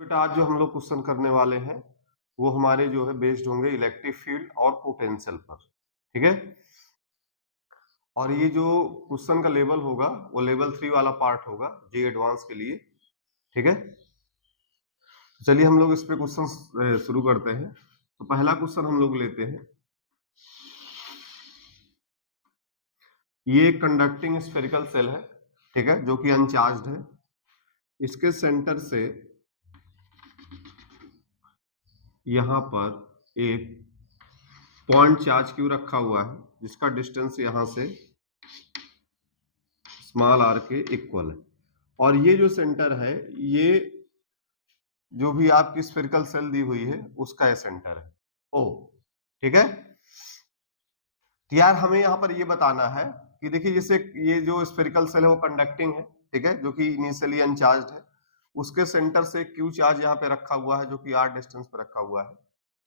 बेटा आज जो हम लोग क्वेश्चन करने वाले हैं वो हमारे जो है बेस्ड होंगे इलेक्ट्रिक फील्ड और पोटेंशियल पर। ठीक है। और ये जो क्वेश्चन का लेवल होगा वो लेवल 3 वाला पार्ट होगा जे एडवांस के लिए। ठीक है। तो चलिए हम लोग इस पे क्वेश्चन शुरू करते हैं। तो पहला क्वेश्चन हम लोग लेते हैं। ये एक कंडक्टिंग स्फेरिकल सेल है, ठीक है, जो कि अनचार्ज्ड है। इसके सेंटर से यहां पर एक पॉइंट चार्ज क्यू रखा हुआ है जिसका डिस्टेंस यहां से स्मॉल आर के इक्वल है। और ये जो सेंटर है, ये जो भी आपकी स्फेरिकल सेल दी हुई है उसका ये सेंटर है ओ। ठीक है। तो यार हमें यहाँ पर ये बताना है कि देखिए जैसे ये जो स्फेरिकल सेल है वो कंडक्टिंग है, ठीक है, जो कि इनिशियली अनचार्ज्ड है। उसके सेंटर से क्यू चार्ज यहाँ पे रखा हुआ है जो कि आर डिस्टेंस पे रखा हुआ है।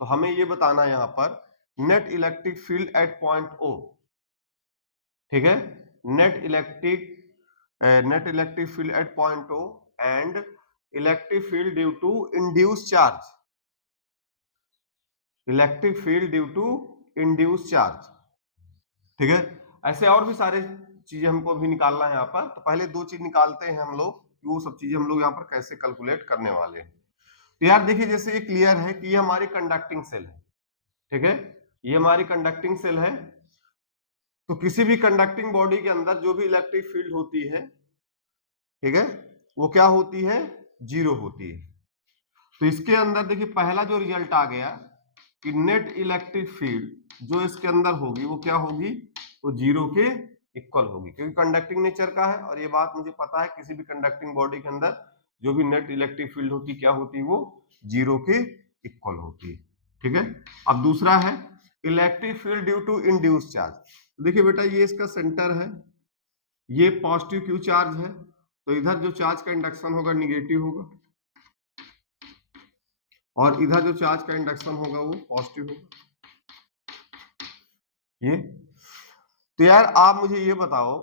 तो हमें ये बताना है यहाँ पर net electric field at point O. ठीक है। Net electric field at point O and electric field due to induce charge. Electric field due to induce charge. ठीक है। ऐसे और भी सारे चीजें हमको अभी निकालना है यहाँ पर। तो पहले दो चीज निकालते हैं हम लोग कि वो सब चीजें हम लोग यहाँ पर कैसे कैलकुलेट करने वाले हैं। तो यार देखिए जैसे ये क्लियर है कि ये हमारी कंडक्टिंग सेल है। ठीक है। ये हमारी कंडक्टिंग सेल है। तो किसी भी कंडक्टिंग बॉडी के अंदर जो भी इलेक्ट्रिक फील्ड होती है, ठीक है, वो क्या होती है? जीरो होती है। तो इसके अंदर देखिए पहला जो रिजल्ट आ गया कि नेट इलेक्ट्रिक फील्ड जो इसके अंदर होगी वो क्या होगी? वो जीरो के इक्वल होगी, क्योंकि कंडक्टिंग नेचर का है। और ये बात मुझे पता है किसी भी कंडक्टिंग बॉडी के अंदर जो भी नेट इलेक्ट्रिक फील्ड होती क्या होती है? वो जीरो के इक्वल होती है। ठीक है। अब दूसरा है electric field due to induce charge. देखिए बेटा ये इसका सेंटर है, ये पॉजिटिव क्यू चार्ज है, तो इधर जो चार्ज का इंडक्शन होगा निगेटिव होगा और इधर जो चार्ज का इंडक्शन होगा वो पॉजिटिव होगा। ये तो यार आप मुझे ये बताओ,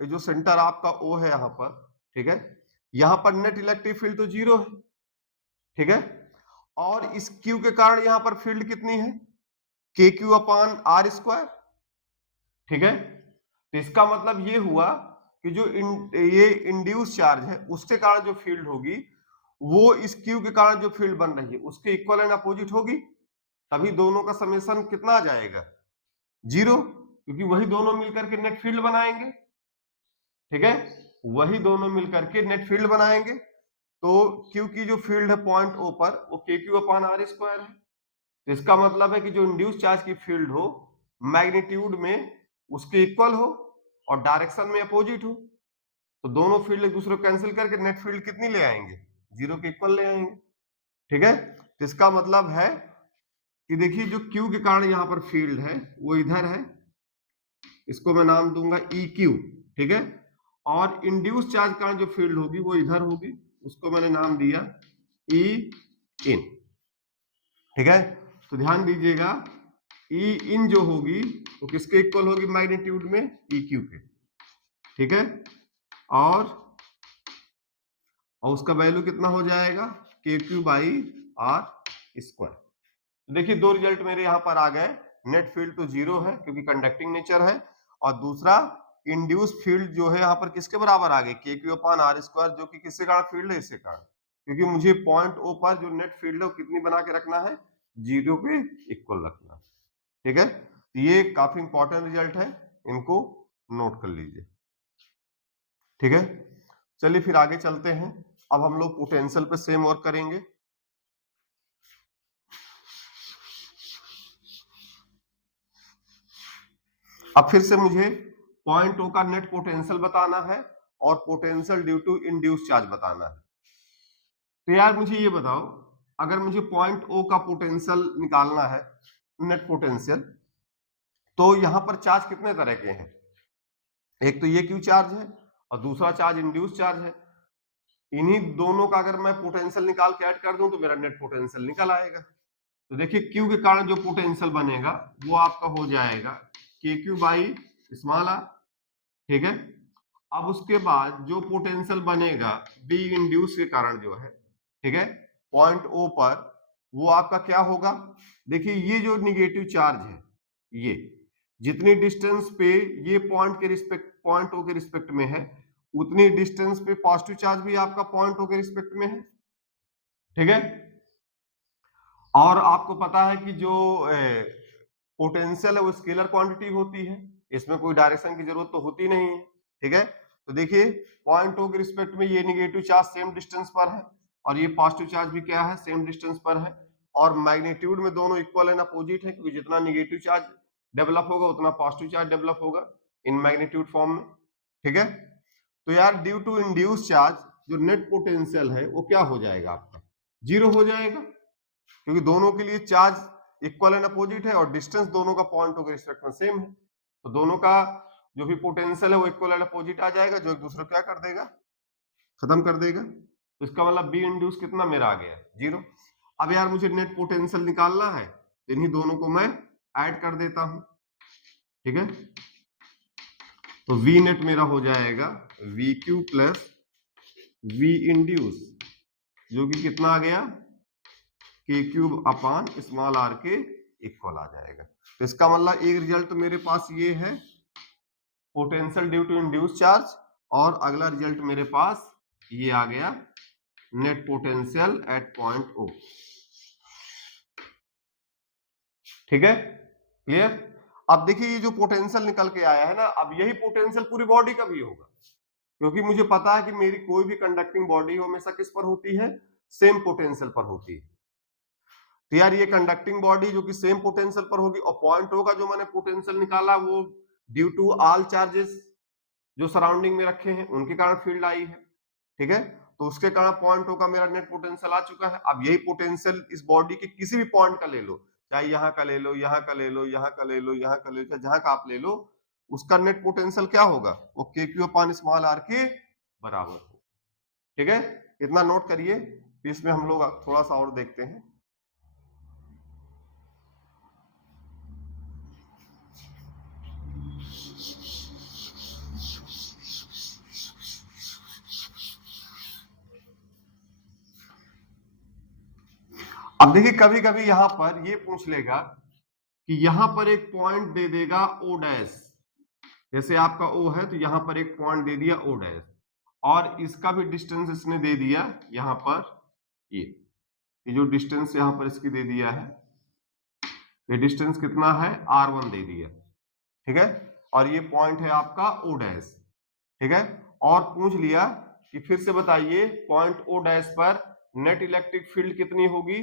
ये जो सेंटर आपका ओ है यहाँ पर, ठीक है, यहाँ पर नेट इलेक्ट्रिक फील्ड तो जीरो है, ठीक है, और इस क्यू के कारण यहाँ पर फील्ड कितनी है? के क्यू अपान आर स्क्वायर। ठीक है। तो इसका मतलब ये हुआ कि जो ये इंड्यूस चार्ज है उसके कारण जो फील्ड होगी वो इस क्यू के कारण जो फील्ड बन रही है उसके इक्वल एंड अपोजिट होगी। तभी दोनों का समेशन कितना आ जाएगा? जीरो, क्योंकि वही दोनों मिलकर के नेट फील्ड बनाएंगे। ठीक है। वही दोनों मिलकर के नेट फील्ड बनाएंगे। तो क्यू की जो फील्ड है पॉइंट ओ पर वो के क्यू अपान आर स्क्वायर है। तो इसका मतलब है कि जो इंड्यूस चार्ज की फील्ड हो मैग्नीट्यूड में उसके इक्वल हो और डायरेक्शन में अपोजिट हो, तो दोनों फील्ड एक दूसरे को कैंसिल करके नेट फील्ड कितनी ले आएंगे? जीरो के इक्वल ले आएंगे। ठीक है। तो इसका मतलब है कि देखिए जो क्यू के कारण यहाँ पर फील्ड है वो इधर है, इसको मैं नाम दूंगा ई क्यू। ठीक है। और इंड्यूस चार्ज का जो फील्ड होगी वो इधर होगी, उसको मैंने नाम दिया ई इन। ठीक है। तो ध्यान दीजिएगा ई इन जो होगी वो किसके इक्वल होगी मैग्नीट्यूड में? ई क्यू के। ठीक है। और उसका वैल्यू कितना हो जाएगा? के क्यू बाई आर स्क्वायर। तो देखिए दो रिजल्ट मेरे यहाँ पर आ गए। नेट फील्ड तो जीरो है क्योंकि कंडक्टिंग नेचर है, और दूसरा इंड्यूस फील्ड जो है यहाँ पर किसके बराबर आ गए? के क्यू अपान आर स्क्वायर, जो कि किसके कारण फील्ड है? इसके कारण, क्योंकि मुझे पॉइंट ओ पर जो नेट फील्ड है वो कितनी बना के रखना है? जीरो के इक्वल रखना है। ठीक है। तो ये काफी इंपॉर्टेंट रिजल्ट है, इनको नोट कर लीजिए। ठीक है। चलिए फिर आगे चलते हैं। अब हम लोग पोटेंशियल पे सेम वर्क करेंगे। अब फिर से मुझे पॉइंट ओ का नेट पोटेंशियल बताना है और potential due to induce charge बताना है। तो यार मुझे ये बताओ, अगर मुझे पॉइंट ओ का पोटेंशियल निकालना है, नेट पोटेंशियल, तो यहां पर चार्ज कितने तरह के हैं? एक तो ये क्यू चार्ज है और दूसरा चार्ज इंड्यूस चार्ज है। इन्हीं दोनों का अगर मैं पोटेंशियल निकाल के ऐड कर दूं तो मेरा नेट पोटेंशियल निकल आएगा। तो देखिए क्यू के कारण जो पोटेंशियल बनेगा वो आपका हो जाएगा के क्यू बाई स्मॉल आर। ठीक है। अब उसके बाद जो पोटेंशियल बनेगा बी इंड्यूस के कारण जो है, ठीक है, पॉइंट ओ पर, वो आपका क्या होगा, देखिए ये जो निगेटिव चार्ज है, ये जितनी डिस्टेंस पे ये पॉइंट ओ के रिस्पेक्ट में है, उतनी डिस्टेंस पे पॉजिटिव चार्ज भी आपका पॉइंट ओ के रिस्पेक्ट में है, ठीक है। और आपको पता है कि जो पोटेंशियल है वो स्केलर क्वांटिटी होती है, इसमें कोई डायरेक्शन की जरूरत तो होती नहीं है, ठीक है। तो देखिए पॉइंट ओ के रिस्पेक्ट में ये निगेटिव चार्ज सेम डिस्टेंस पर है और ये पॉजिटिव चार्ज भी क्या है, सेम डिस्टेंस पर है, और मैग्नीट्यूड में दोनों इक्वल एंड अपोजिट है, क्योंकि जितना निगेटिव चार्ज डेवलप होगा उतना पॉजिटिव चार्ज डेवलप होगा इन मैग्नीट्यूड फॉर्म में, ठीक है। तो यार ड्यू टू इंड्यूस चार्ज जो नेट पोटेंशियल है वो क्या हो जाएगा आपका, जीरो हो जाएगा, क्योंकि दोनों के लिए चार्ज इक्वल एंड अपोजिट है और डिस्टेंस दोनों का पॉइंट के रिस्पेक्ट में सेम है, तो दोनों का जो भी पोटेंशियल है वो इक्वल एंड अपोजिट आ जाएगा, जो एक दूसरे को क्या कर देगा, खत्म कर देगा। तो इसका मतलब बी इंड्यूस कितना मेरा आ गया, जीरो। अब यार मुझे नेट पोटेंशियल निकालना है, तो इन्हीं दोनों को मैं ऐड कर देता हूं, ठीक है। तो वी नेट मेरा हो जाएगा V Q plus V induce, जो कि कितना आ गया, K cube upon small r के इक्वल आ जाएगा। तो इसका मतलब एक रिजल्ट मेरे पास ये है potential due to induce charge, और अगला रिजल्ट मेरे पास ये आ गया net potential at point O, ठीक है, क्लियर। अब देखिए ये जो पोटेंशियल निकल के आया है ना, अब यही पोटेंशियल पूरी बॉडी का भी होगा, क्योंकि मुझे पता है कि मेरी कोई भी कंडक्टिंग बॉडी हमेशा किस पर होती है, सेम पोटेंशियल पर होती है। तो यार ये कंडक्टिंग बॉडी जो कि सेम पोटेंशियल पर होगी, और पॉइंट ओ का जो मैंने पोटेंशियल निकाला वो ड्यू टू ऑल चार्जेस जो सराउंडिंग में रखे हैं उनके कारण फील्ड आई है, ठीक है। तो उसके कारण पॉइंट ओ का मेरा नेट पोटेंशियल आ चुका है। अब यही पोटेंशियल इस बॉडी के किसी भी पॉइंट का ले लो, चाहे यहाँ का ले लो, यहाँ का ले लो, यहाँ का ले लो, यहाँ का ले लो, चाहे जहां का आप ले लो, उसका नेट पोटेंशियल क्या होगा, वो के क्यू अपान स्मॉल आर के बराबर हो, ठीक है। इतना नोट करिए, इसमें हम लोग थोड़ा सा और देखते हैं। अब देखिए कभी कभी यहां पर ये पूछ लेगा कि यहां पर एक पॉइंट दे देगा ओ डैश, जैसे आपका ओ है तो यहां पर एक पॉइंट दे दिया ओ डैश, और इसका भी डिस्टेंस इसने दे दिया यहां पर, ये जो डिस्टेंस यहां पर इसकी दे दिया है, ये डिस्टेंस कितना है, r1 दे दिया, ठीक है, और ये पॉइंट है आपका ओ डैश, ठीक है। और पूछ लिया कि फिर से बताइए पॉइंट ओ डैश पर नेट इलेक्ट्रिक फील्ड कितनी होगी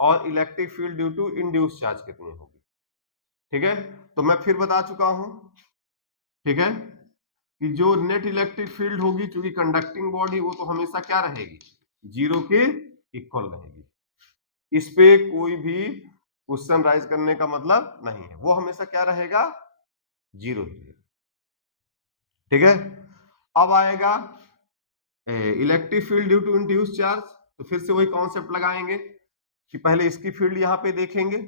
और electric field due to induce charge कितनी होगी, ठीक है। तो मैं फिर बता चुका हूं, ठीक है, कि जो नेट इलेक्ट्रिक फील्ड होगी, चूंकि कंडक्टिंग बॉडी वो तो हमेशा क्या रहेगी, जीरो के इक्वल रहेगी, इस पे कोई भी क्वेश्चन राइज करने का मतलब नहीं है, वो हमेशा क्या रहेगा, जीरो ही रहेगा, ठीक है। अब आएगा electric field due to induce charge, तो फिर से वही कॉन्सेप्ट लगाएंगे कि पहले इसकी फील्ड यहाँ पे देखेंगे,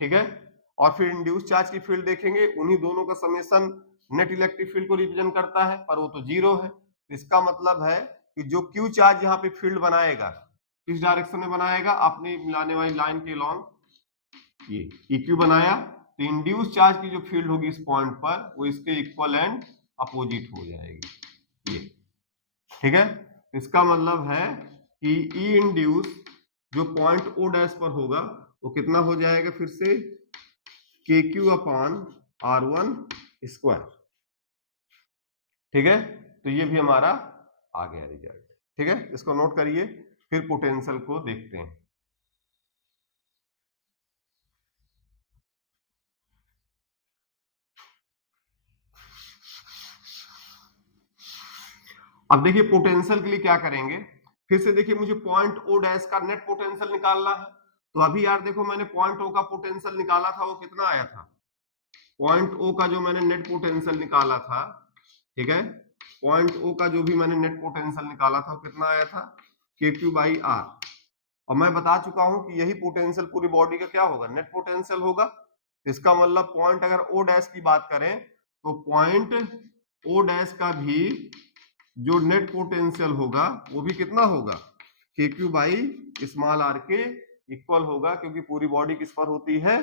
ठीक है, और फिर इंड्यूस चार्ज की फील्ड देखेंगे, उन्हीं दोनों का समेशन नेट इलेक्ट्रिक फील्ड को रिप्रेजेंट करता है, पर वो तो जीरो है। इसका मतलब है कि जो क्यू चार्ज यहाँ पे फील्ड बनाएगा, किस डायरेक्शन में बनाएगा, अपनी मिलाने वाली लाइन के लॉन्ग, ये इक्यू बनाया, तो इंड्यूस चार्ज की जो फील्ड होगी इस पॉइंट पर वो इसके इक्वल एंड अपोजिट हो जाएगी, ये, ठीक है। इसका मतलब है कि ई इंड्यूस जो पॉइंट ओ डैश पर होगा वो कितना हो जाएगा, फिर से के क्यू अपान r1 स्क्वायर, ठीक है। तो ये भी हमारा आ गया रिजल्ट, ठीक है, इसको नोट करिए, फिर पोटेंशियल को देखते हैं। अब देखिए पोटेंशियल के लिए क्या करेंगे, फिर से देखिए मुझे पॉइंट ओ डैश का नेट पोटेंशियल निकालना है, तो अभी यार देखो मैंने पॉइंट ओ का पोटेंशियल निकाला था, वो कितना आया था, पॉइंट ओ का जो मैंने नेट पोटेंशियल निकाला था, ठीक है, पॉइंट ओ का जो भी मैंने नेट पोटेंशियल निकाला था वो कितना आया था, के क्यू बाई आर, और मैं बता चुका हूं कि यही पोटेंशियल पूरी बॉडी का क्या होगा, नेट पोटेंशियल होगा। इसका मतलब पॉइंट अगर ओ डैश की बात करें तो पॉइंट ओ डैश का भी जो नेट पोटेंशियल होगा वो भी कितना होगा, के क्यू बाई स्मॉल आर के इक्वल होगा, क्योंकि पूरी बॉडी किस पर होती है,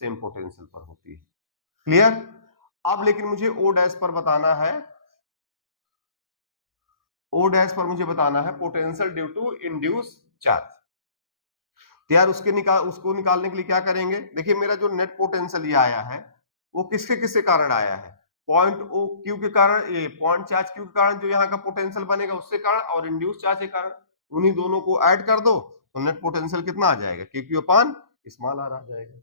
सेम पोटेंशियल पर होती है। क्लियर? अब लेकिन मुझे ओ डैश पर बताना है, ओ डैश पर मुझे बताना है potential due to induce charge. तो यार उसको निकालने के लिए क्या करेंगे, देखिए मेरा जो नेट पोटेंशियल ये आया है वो किसके किसके कारण आया है, पॉइंट ओ क्यू के कारण, ये पॉइंट चार्ज क्यू के कारण जो यहाँ का पोटेंशियल बनेगा उसके कारण, और इंड्यूस चार्ज के कारण, उन्हीं दोनों को ऐड कर दो तो नेट पोटेंशियल कितना आ जाएगा, के क्यू अपान स्मॉल आर आ जाएगा।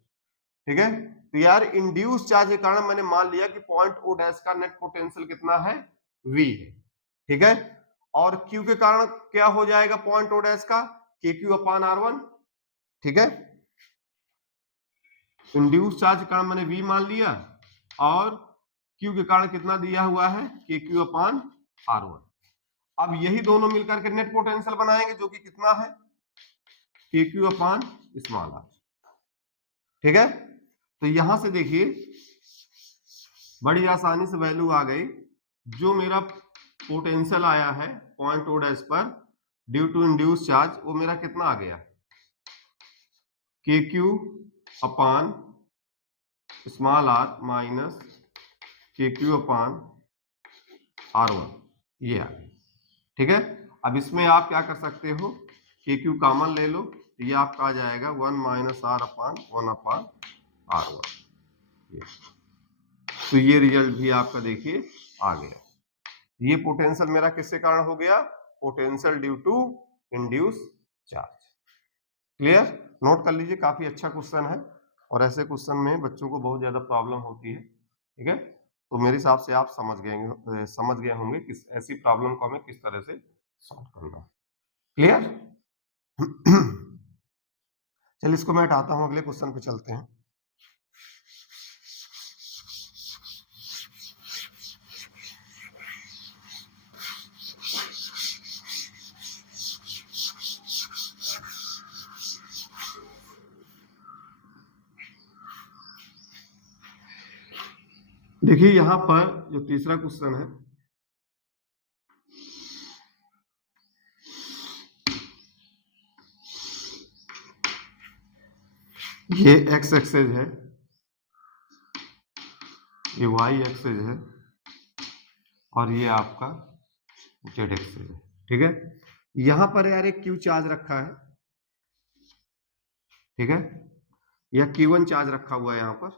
ठीक है, तो यार इंड्यूस चार्ज के कारण मैंने मान लिया कि पॉइंट ओ डैश का नेट पोटेंशियल कितना है, वी है। ठीक है, और क्यू के कारण क्या हो जाएगा पॉइंट ओ डैश का, के क्यू अपान आर वन। ठीक है, इंड्यूस चार्ज के कारण मैंने वी मान लिया, और क्यू के कारण कितना दिया हुआ है, के क्यू अपान आर वन। अब यही दोनों मिलकर के नेट पोटेंशियल बनाएंगे, जो कि कितना है, के क्यू अपान स्मॉल आर। ठीक है, तो यहां से देखिए बड़ी आसानी से वैल्यू आ गई, जो मेरा पोटेंशियल आया है पॉइंट ओ डैश पर ड्यू टू इंड्यूस चार्ज, वो मेरा कितना आ गया, K Q upon small r minus K Q upon r one, ये आ गया। ठीक है, अब इसमें आप क्या कर सकते हो, के क्यू कॉमन ले लो, तो ये आपका आ जाएगा 1 minus r upon 1 upon r one. तो ये रिजल्ट भी आपका देखिए आ गया। ये पोटेंशियल मेरा किसके कारण हो गया, potential due to induce charge. Clear? Note कर लीजिए, काफी अच्छा क्वेश्चन है, और ऐसे क्वेश्चन में बच्चों को बहुत ज्यादा प्रॉब्लम होती है। ठीक है, तो मेरे हिसाब से आप समझ गए होंगे कि ऐसी प्रॉब्लम को हमें किस तरह से सॉल्व करना है। क्लियर? चलिए इसको मैं हटाता हूं, अगले क्वेश्चन पे चलते हैं। देखिए यहां पर जो तीसरा क्वेश्चन है, ये एक्स एक्सेस है, ये वाई एक्सेस है, और ये आपका जेड एक्सेस है। ठीक है, यहां पर यार एक क्यू चार्ज रखा है। ठीक है, यह Q1 चार्ज रखा हुआ है यहां पर,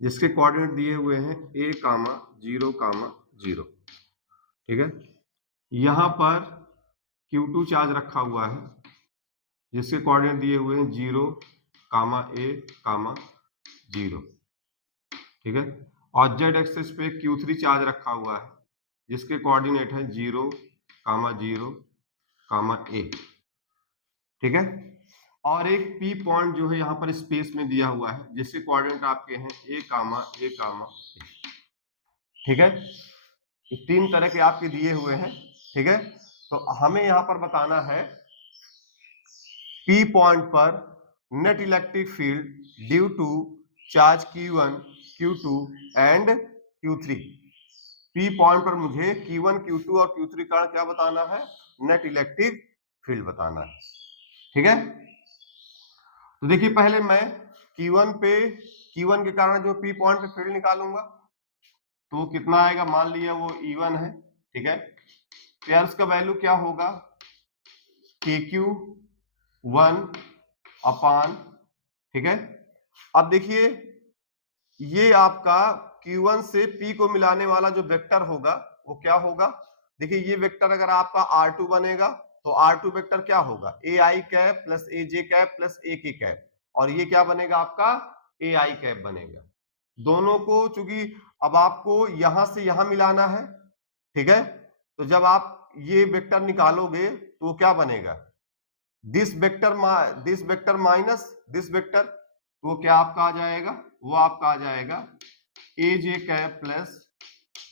जिसके कोऑर्डिनेट दिए हुए हैं a, 0, 0। ठीक है, यहां पर Q2 चार्ज रखा हुआ है, जिसके कोऑर्डिनेट दिए हुए हैं 0, a, 0। ठीक है, और z एक्सिस पे Q3 चार्ज रखा हुआ है, जिसके कोऑर्डिनेट है 0, 0, a। ठीक है, और एक P पॉइंट जो है यहाँ पर स्पेस में दिया हुआ है, जिसके कोऑर्डिनेट आपके हैं a, ठीक है, ये तीन तरह के आपके दिए हुए हैं। ठीक है, तो हमें यहाँ पर बताना है P पॉइंट पर net electric field due to charge Q1, Q2 and Q3। P point पर मुझे Q1, Q2 और Q3 का क्या बताना है, नेट इलेक्ट्रिक फील्ड बताना है। ठीक है, तो देखिए पहले मैं Q1 के कारण जो P पॉइंट पे फील्ड निकालूंगा, तो कितना आएगा, मान लिया वो E1 है। ठीक है, तो यार उसका वैल्यू क्या होगा, KQ1 अपान। ठीक है, अब देखिए ये आपका Q1 से P को मिलाने वाला जो वेक्टर होगा वो क्या होगा, देखिए ये वेक्टर अगर आपका R2 बनेगा तो R2 वेक्टर क्या होगा, AI cap plus AJ cap plus AK cap, और ये क्या बनेगा आपका AI कैप बनेगा। दोनों को चूंकि अब आपको यहां से यहां मिलाना है। ठीक है, तो जब आप ये वेक्टर निकालोगे तो क्या बनेगा, this vector minus this vector, तो क्या आपका आ जाएगा, वो आपका आ जाएगा AJ cap plus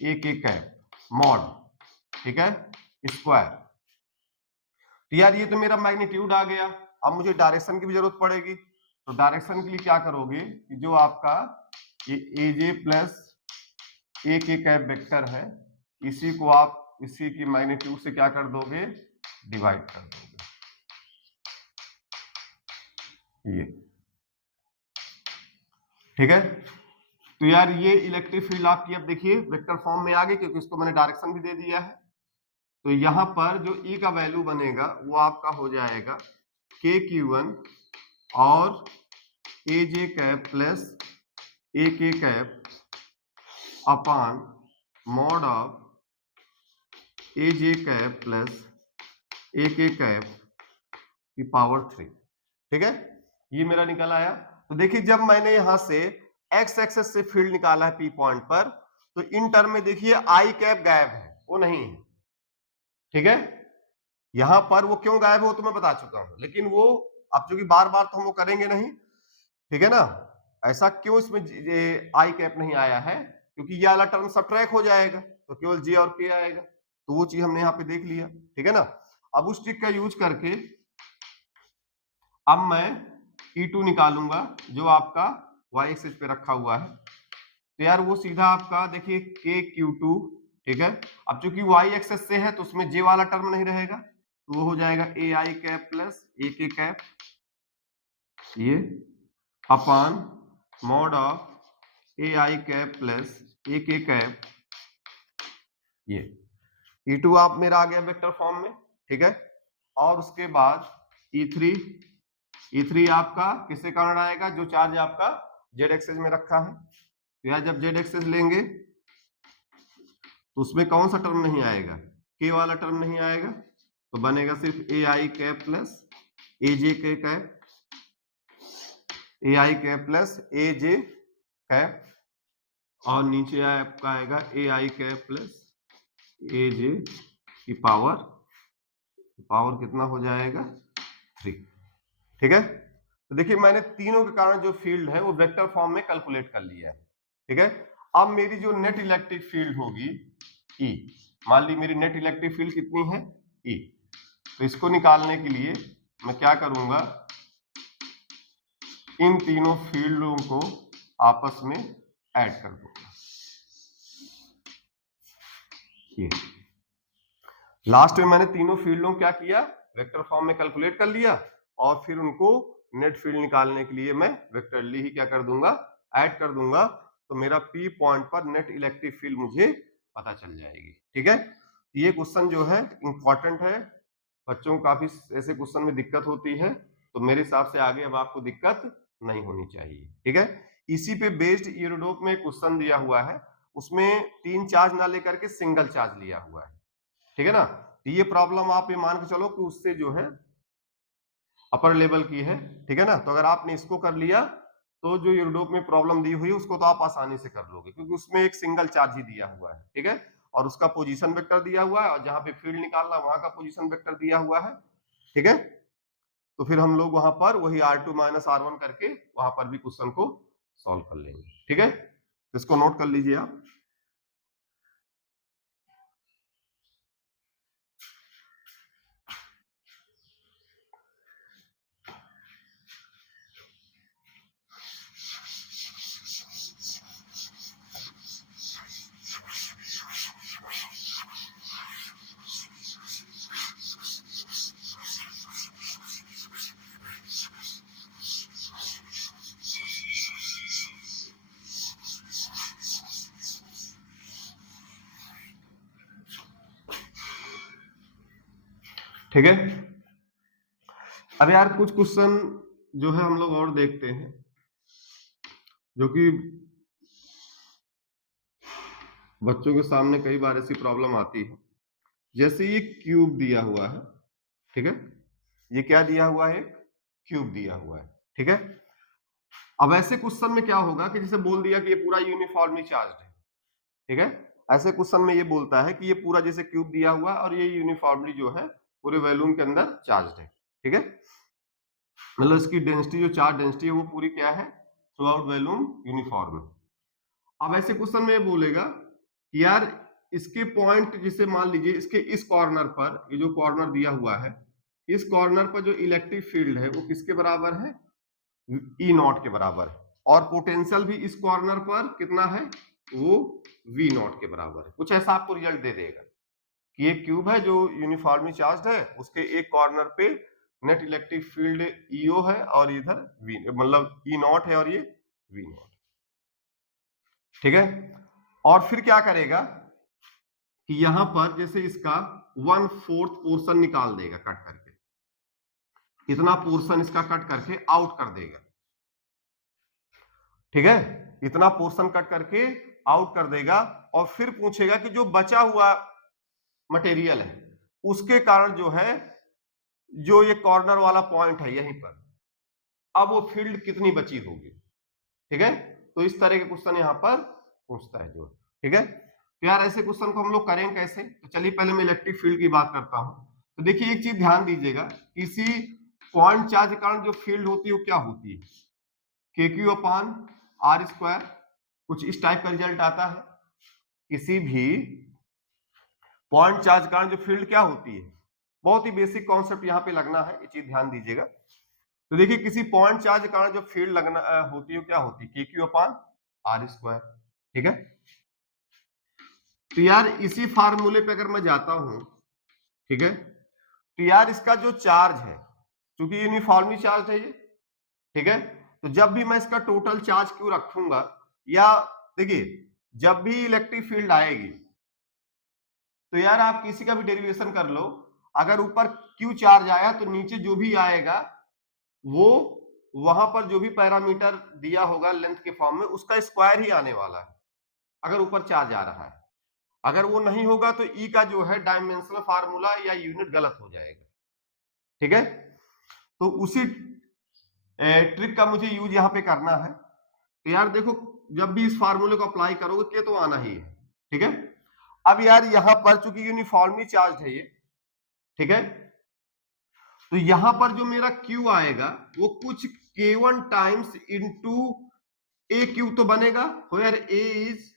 AK cap mod. ठीक है, स्क्वायर। तो यार ये तो मेरा मैग्नीट्यूड आ गया, अब मुझे डायरेक्शन की भी जरूरत पड़ेगी, तो डायरेक्शन के लिए क्या करोगे कि जो आपका ये AJ plus AK cap vector है, इसी को आप इसी की मैग्नीट्यूड से क्या कर दोगे, डिवाइड कर दोगे। ये, ठीक है। तो यार ये इलेक्ट्रिक फील्ड आपकी अब देखिए वेक्टर फॉर्म में आ गई, क्योंकि इसको मैंने डायरेक्शन भी दे दिया है। तो यहां पर जो E का वैल्यू बनेगा वो आपका हो जाएगा KQ1 और AJ cap plus AK cap upon mod of AJ cap plus AK cap की पावर 3, ठीक है। ये मेरा निकल आया। तो देखिए जब मैंने यहां से एक्स एक्सेस से फील्ड निकाला है P पॉइंट पर, तो इन टर्म में देखिए I कैप गायब है, वो नहीं है, ठीक है। यहां पर वो क्यों गायब है वो तो मैं बता चुका हूं, लेकिन वो अब चूंकि बार बार तो हम वो करेंगे नहीं, ठीक है ना। ऐसा क्यों इसमें आई कैप नहीं आया है, क्योंकि ये वाला टर्म सबट्रैक्ट हो जाएगा, तो केवल जे और के आएगा। तो वो चीज हमने यहाँ पे देख लिया, ठीक है ना। अब उस ट्रिक का यूज करके अब मैं E2 निकालूंगा जो आपका y एक्सिस पे रखा हुआ है। तो यार वो सीधा आपका देखिए KQ2, ठीक है। अब चूंकि y एक्सिस से है तो उसमें j वाला टर्म नहीं रहेगा, तो वो हो जाएगा AI cap plus AK cap, ये upon mod of AI cap plus AK cap, ये E2 आप मेरा आ गया वेक्टर फॉर्म में, ठीक है। और उसके बाद E3 आपका किसके कारण आएगा, जो चार्ज आपका जेड एक्सिस में रखा है। तो यार जब जेड एक्सिस लेंगे तो उसमें कौन सा टर्म नहीं आएगा, के वाला टर्म नहीं आएगा, तो बनेगा सिर्फ AI कैप प्लस AJ के cap, AI cap plus AJ cap, और नीचे आपका आएगा AI कैप प्लस AJ की पावर कितना हो जाएगा 3, ठीक है। तो देखिए मैंने तीनों के कारण जो फील्ड है वो वेक्टर फॉर्म में कैलकुलेट कर लिया है, ठीक है। अब मेरी जो नेट इलेक्ट्रिक फील्ड होगी E, मान ली मेरी नेट इलेक्ट्रिक फील्ड कितनी है E, तो इसको निकालने के लिए मैं क्या करूंगा, इन तीनों फील्डों को आपस में ऐड कर दूंगा। ये लास्ट में मैंने तीनों फील्डों क्या किया, वेक्टर फॉर्म में कैलकुलेट कर लिया, और फिर उनको नेट फील्ड निकालने के लिए मैं वेक्टरली ही क्या कर दूंगा, ऐड कर दूंगा। तो मेरा P पॉइंट पर नेट इलेक्ट्रिक फील्ड मुझे पता चल जाएगी, ठीक है। ये क्वेश्चन जो है इंपॉर्टेंट है, बच्चों को काफी ऐसे क्वेश्चन में दिक्कत होती है, तो मेरे हिसाब से आगे अब आपको दिक्कत नहीं होनी चाहिए, ठीक है। इसी पे बेस्ड यूरोडोप में क्वेश्चन दिया हुआ है, उसमें 3 चार्ज ना लेकर के सिंगल चार्ज लिया हुआ है, ठीक है ना। तो ये प्रॉब्लम आप ये मान के चलो कि उससे जो है अपर लेवल की है, ठीक है ना। तो अगर आपने इसको कर लिया तो जो यूरोडोप में प्रॉब्लम दी हुई है उसको तो आप आसानी से कर लोगे, क्योंकि उसमें एक सिंगल चार्ज ही दिया हुआ है, ठीक है, और उसका पोजीशन वेक्टर दिया हुआ है, और जहां पे फील्ड निकालना वहां का पोजीशन वेक्टर दिया हुआ है, ठीक है। तो फिर हम लोग वहां पर वही R2 माइनस R1 करके वहां पर भी क्वेश्चन को सॉल्व कर लेंगे, ठीक है। तो इसको नोट कर लीजिए आप। ठीक है। अब यार कुछ क्वेश्चन जो है हम लोग और देखते हैं, जो कि बच्चों के सामने कई बार ऐसी प्रॉब्लम आती है। जैसे ये क्यूब दिया हुआ है, ठीक है, ये क्या दिया हुआ है, क्यूब दिया हुआ है, ठीक है। अब ऐसे क्वेश्चन में क्या होगा कि जैसे बोल दिया कि ये पूरा यूनिफॉर्मली चार्ज है, ठीक है। ऐसे क्वेश्चन में ये बोलता है कि ये पूरा जैसे क्यूब दिया हुआ है और ये यूनिफॉर्मली जो है पूरे वॉल्यूम के अंदर चार्ज है, ठीक है। मतलब इसकी डेंसिटी जो चार्ज डेंसिटी है वो पूरी क्या है, थ्रू आउट वॉल्यूम यूनिफॉर्म है। अब ऐसे क्वेश्चन में ये बोलेगा कि यार इसके पॉइंट, जिसे मान लीजिए इसके इस कॉर्नर पर, ये जो कॉर्नर दिया हुआ है, इस कॉर्नर पर जो इलेक्ट्रिक फील्ड है वो किसके बराबर है, ई नॉट के बराबर है, और पोटेंशियल भी इस कॉर्नर पर कितना है, वो वी नॉट के बराबर है। कुछ ऐसा आपको रिजल्ट दे देगा कि ये क्यूब है जो यूनिफॉर्मली चार्ज है, उसके एक कॉर्नर पे नेट इलेक्ट्रिक फील्ड ईओ है और इधर वी मतलब ई नॉट है और ये वी नॉट, ठीक है। और फिर क्या करेगा कि यहां पर जैसे इसका 1/4 पोर्शन निकाल देगा कट करके, इतना पोर्शन इसका कट करके आउट कर देगा, ठीक है। इतना पोर्शन कट करके आउट कर देगा और फिर पूछेगा कि जो बचा हुआ मटेरियल है उसके कारण जो है, जो ये कॉर्नर वाला पॉइंट है यहीं पर, अब वो फील्ड कितनी बची होगी, ठीक है। तो इस तरह के क्वेश्चन यहाँ पर पूछता है जो, ठीक है। तो यार ऐसे क्वेश्चन को हम लोग करें कैसे, तो चलिए पहले मैं इलेक्ट्रिक फील्ड की बात करता हूं। तो देखिए एक चीज ध्यान दीजिएगा, किसी पॉइंट चार्ज के कारण जो फील्ड होती है वो क्या होती है, के क्यू अपान आर स्क्वायर, कुछ इस टाइप का रिजल्ट आता है। किसी भी पॉइंट चार्ज के कारण जो फील्ड क्या होती है, बहुत ही बेसिक कॉन्सेप्ट यहाँ पे लगना है, ये चीज ध्यान दीजिएगा। तो देखिए किसी पॉइंट चार्ज के कारण जो फील्ड लगना होती है क्या होती है, के क्यू अपान आर स्क्वायर, ठीक है। तो यार इसी फार्मूले पे अगर मैं जाता हूं, ठीक है, तो यार इसका जो चार्ज है, क्योंकि यूनिफॉर्मली चार्ज है ये, ठीक है, तो जब भी मैं इसका टोटल चार्ज क्यू रखूंगा, या देखिए जब भी इलेक्ट्रिक फील्ड आएगी तो यार आप किसी का भी डेरिवेशन कर लो, अगर ऊपर क्यू चार्ज आया तो नीचे जो भी आएगा वो वहां पर जो भी पैरामीटर दिया होगा लेंथ के फॉर्म में उसका स्क्वायर ही आने वाला है, अगर ऊपर चार्ज आ रहा है। अगर वो नहीं होगा तो ई का जो है डायमेंशनल फार्मूला या यूनिट गलत हो जाएगा, ठीक है। तो उसी ट्रिक का मुझे यूज यहाँ पे करना है। तो यार देखो जब भी इस फार्मूले को अप्लाई करोगे के तो आना ही है, ठीक है। अब यार यहां पर चूंकि यूनिफॉर्मली चार्ज है ये, ठीक है, तो यहां पर जो मेरा Q आएगा वो कुछ K1 टाइम्स इंटू ए क्यू तो बनेगा, where A is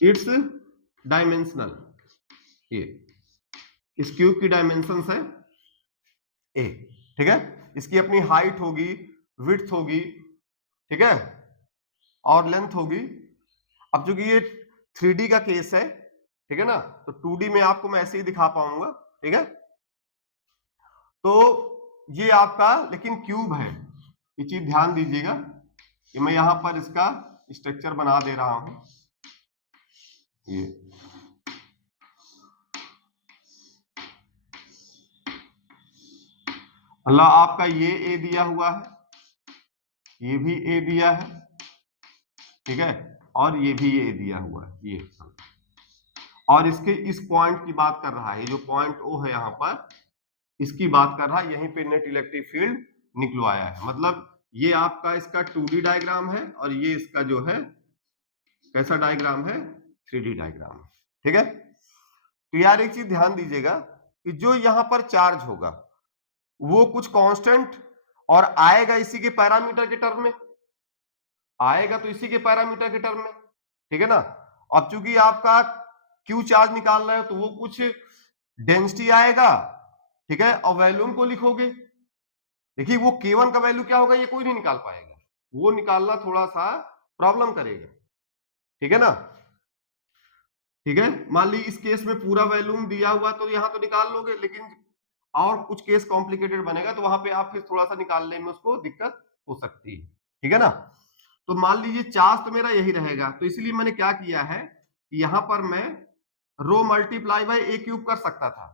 it's dimensional, ये इस क्यूब की डायमेंशन है ए, ठीक है। इसकी अपनी हाइट होगी, विड्थ होगी, ठीक है, और लेंथ होगी। अब चूंकि ये 3D का केस है, ठीक है ना, तो 2D में आपको मैं ऐसे ही दिखा पाऊंगा, ठीक है। तो ये आपका लेकिन क्यूब है, ये चीज ध्यान दीजिएगा कि मैं यहां पर इसका स्ट्रक्चर बना दे रहा हूं, ये अल्लाह आपका ये ए दिया हुआ है, ये भी ए दिया है, ठीक है, और ये भी ए दिया हुआ है, ये और इसके इस पॉइंट की बात कर रहा है, ये जो पॉइंट ओ है यहां पर इसकी बात कर रहा है, यहीं पे नेट इलेक्ट्रिक फील्ड निकलवाया है। मतलब ये आपका इसका 2D डायग्राम है और ये इसका जो है कैसा डायग्राम है, 3D डायग्राम है, ठीक है। तो यार एक चीज ध्यान दीजिएगा कि जो यहां पर चार्ज होगा वो कुछ कांस्टेंट और आएगा इसी के पैरामीटर के टर्म में, आएगा तो इसी के पैरामीटर के टर्म में, ठीक है ना। अब चूंकि आपका क्यू चार्ज निकाल रहे हो तो वो कुछ डेंसिटी आएगा, ठीक है, और वॉल्यूम को लिखोगे। देखिए वो K1 का वैल्यू क्या होगा ये कोई नहीं निकाल पाएगा, वो निकालना थोड़ा सा प्रॉब्लम करेगा, ठीक है ना। ठीक है, मान ली इस केस में पूरा वॉल्यूम दिया हुआ तो यहां तो निकाल लोगे, लेकिन और कुछ केस कॉम्प्लिकेटेड बनेगा तो वहां पे आप फिर थोड़ा सा निकालने में उसको दिक्कत हो सकती है, ठीक है ना। तो मान लीजिए चार्ज तो मेरा यही रहेगा, तो इसलिए मैंने क्या किया है, यहां पर मैं row multiply by A cube कर सकता था,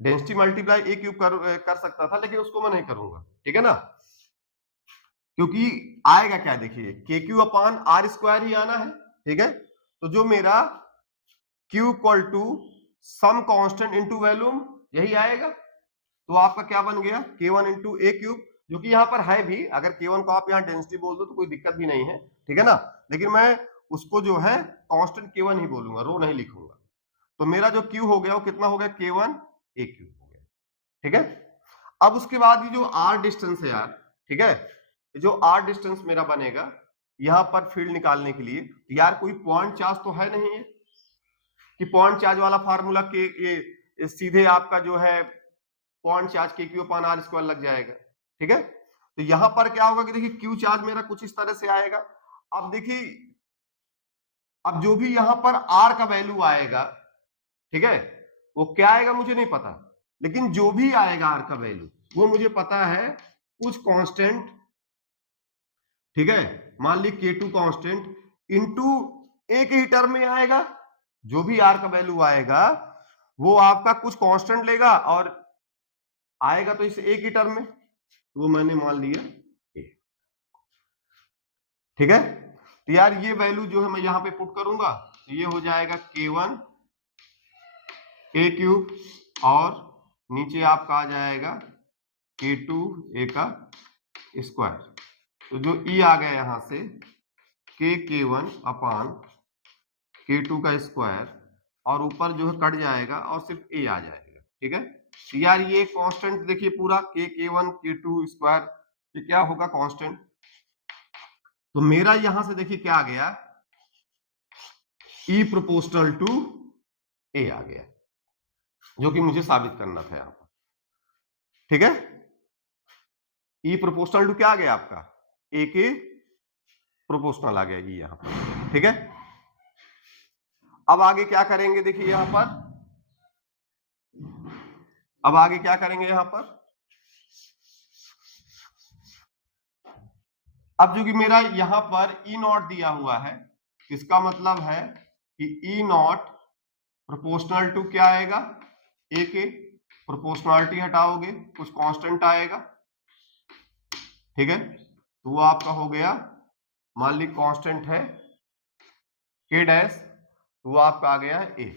डेंसिटी मल्टीप्लाई ए क्यूब कर सकता था, लेकिन उसको मैं नहीं करूंगा, ठीक है ना। क्योंकि आएगा क्या, देखिए K Q upon r square ही आना है, ठीक है। तो जो मेरा Q equal to some constant into volume यही आएगा, तो आपका क्या बन गया K1 इंटू ए क्यूब, जो कि यहाँ पर है भी, अगर K1 को आप यहाँ डेंसिटी बोल दो तो कोई दिक्कत भी नहीं है, ठीक है ना। लेकिन मैं उसको जो है कांस्टेंट K1 ही बोलूंगा, रो नहीं लिखूंगा। तो मेरा जो Q हो गया वो कितना हो गया, K1 ए क्यूब हो गया, ठीक है। अब उसके बाद ये जो R डिस्टेंस है यार, ठीक है, जो R डिस्टेंस मेरा बनेगा यहां पर फील्ड निकालने के लिए, यार कोई पॉइंट चार्ज तो है नहीं है कि पॉइंट चार्ज वाला फार्मूला के ये सीधे आपका जो है पॉइंट चार्ज के क्यू अपान आर स्क्वायर लग जाएगा, ठीक है। तो यहां पर क्या होगा कि देखिए क्यू चार्ज मेरा कुछ इस तरह से आएगा। अब देखिए अब जो भी यहां पर आर का वैल्यू आएगा, ठीक है, वो क्या आएगा मुझे नहीं पता, लेकिन जो भी आएगा आर का वैल्यू वो मुझे पता है कुछ कांस्टेंट, ठीक है, मान ली K2 कांस्टेंट इनटू एक ही टर्म में आएगा। जो भी आर का वैल्यू आएगा वो आपका कुछ कांस्टेंट लेगा और आएगा तो इस एक ही टर्म में, तो वो मैंने मान लिया ए। ठीक है, तो यार ये वैल्यू जो है मैं यहां पे पुट करूंगा तो ये हो जाएगा K1 ए क्यूब और नीचे आपका आ जाएगा K2 ए का स्क्वायर। तो जो ई आ गया यहां से K1 अपान K2 का स्क्वायर और ऊपर जो है कट जाएगा और सिर्फ ए आ जाएगा। ठीक है, तो यार ये कांस्टेंट देखिए पूरा K1 K2 स्क्वायर ये क्या होगा कांस्टेंट। तो मेरा यहां से देखिए क्या आ गया, E प्रोपोर्शनल टू ए आ गया, जो कि मुझे साबित करना था यहां पर। ठीक है, E प्रोपोर्शनल टू क्या आ गया आपका, ए के प्रोपोर्शनल आ गया ये यहां पर। ठीक है, अब आगे क्या करेंगे देखिए यहां पर, अब आगे क्या करेंगे यहां पर, अब जो कि मेरा यहां पर ई नॉट दिया हुआ है, इसका मतलब है कि ई नॉट प्रोपोर्शनल टू क्या आएगा, ए के, प्रोपोर्शनलिटी हटाओगे कुछ कांस्टेंट आएगा। ठीक है, तो वो आपका हो गया, मान ली कांस्टेंट है के डैश, तो वो आपका आ गया है ए।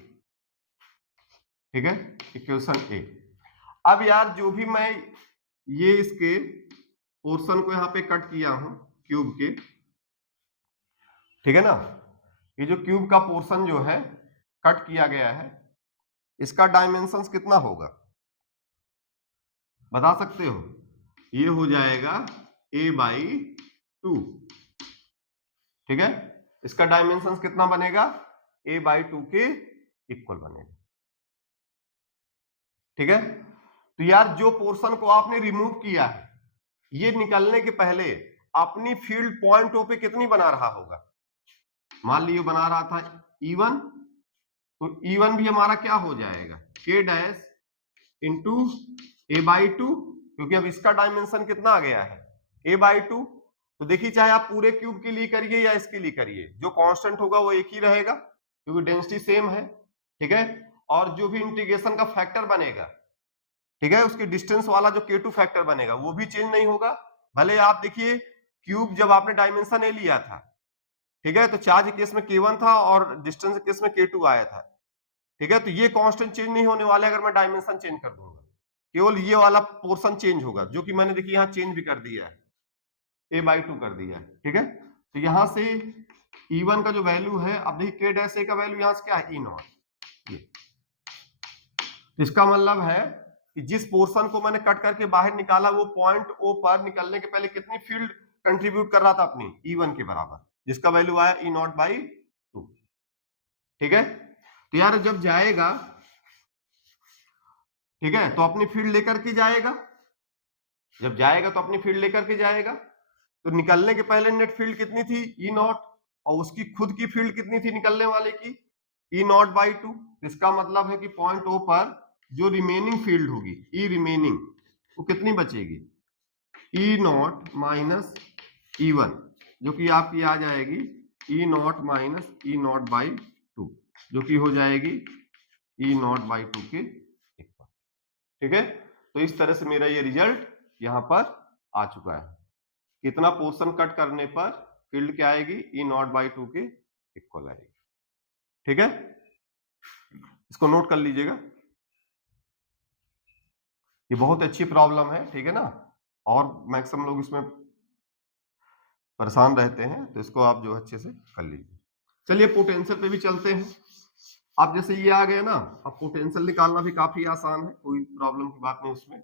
ठीक है, इक्वेशन ए। अब यार जो भी मैं ये इसके पोर्शन को यहां पे कट किया हूं क्यूब के, ठीक है ना, ये जो क्यूब का पोर्शन जो है कट किया गया है इसका डायमेंशन कितना होगा बता सकते हो, ये हो जाएगा a/2। ठीक है, इसका डायमेंशन कितना बनेगा, a/2 के इक्वल बनेगा। ठीक है, तो यार जो पोर्शन को आपने रिमूव किया है ये निकलने के पहले अपनी फील्ड पॉइंट ओ पे कितनी बना रहा होगा, मान लीजिए बना रहा था E1, तो E1 भी हमारा क्या हो जाएगा K डैश इंटू a/2, क्योंकि अब इसका डायमेंशन कितना आ गया है a/2। तो देखिए चाहे आप पूरे क्यूब के लिए करिए या इसके लिए करिए, जो कांस्टेंट होगा वो एक ही रहेगा क्योंकि डेंसिटी सेम है। ठीक है, और जो भी इंटीग्रेशन का फैक्टर बनेगा, ठीक है, उसके डिस्टेंस वाला जो K2 फैक्टर बनेगा वो भी चेंज नहीं होगा। भले आप देखिए क्यूब जब आपने डायमेंशन ए लिया था, ठीक है, तो चार्ज के केस में K1 था और डिस्टेंस के केस में K2 आया था। ठीक है, तो ये कांस्टेंट चेंज नहीं होने वाले अगर मैं डायमेंशन चेंज कर दूंगा, केवल ये वाला पोर्शन चेंज होगा, जो कि मैंने देखिए यहाँ चेंज भी कर दिया है, a/2 कर दिया है। ठीक है, तो यहां से E1 का जो वैल्यू है, अब देखिए K डैश A का वैल्यू यहां से क्या है E0। ये इसका मतलब है कि जिस पोर्शन को मैंने कट करके बाहर निकाला वो पॉइंट O पर निकलने के पहले कितनी फील्ड कंट्रीब्यूट कर रहा था अपनी E1 के बराबर, जिसका वैल्यू आया E0/2। ठीक है, तो यार जब जाएगा, ठीक है, तो अपनी फील्ड लेकर के जाएगा, जब जाएगा तो अपनी फील्ड लेकर के जाएगा। तो निकलने के पहले नेट फील्ड कितनी थी E0, और उसकी खुद की फील्ड कितनी थी निकलने वाले की E0/2। इसका मतलब है कि पॉइंट O पर जो रिमेनिंग फील्ड होगी E रिमेनिंग, वो कितनी बचेगी E0 माइनस E1, जो कि आपकी आ जाएगी E0 माइनस E0/2, जो कि हो जाएगी E0/2 के इक्वल। ठीक है, तो इस तरह से मेरा ये रिजल्ट यहां पर आ चुका है, कितना पोर्शन कट करने पर फील्ड क्या आएगी E0/2 के इक्वल आएगी। ठीक है, इसको नोट कर लीजिएगा, ये बहुत अच्छी प्रॉब्लम है। ठीक है ना, और मैक्सिमम लोग इसमें परेशान रहते हैं, तो इसको आप जो अच्छे से कर लीजिए। चलिए पोटेंशियल पे भी चलते हैं। अब जैसे ये आ गए ना, अब पोटेंशियल निकालना भी काफी आसान है, कोई प्रॉब्लम की बात नहीं उसमें,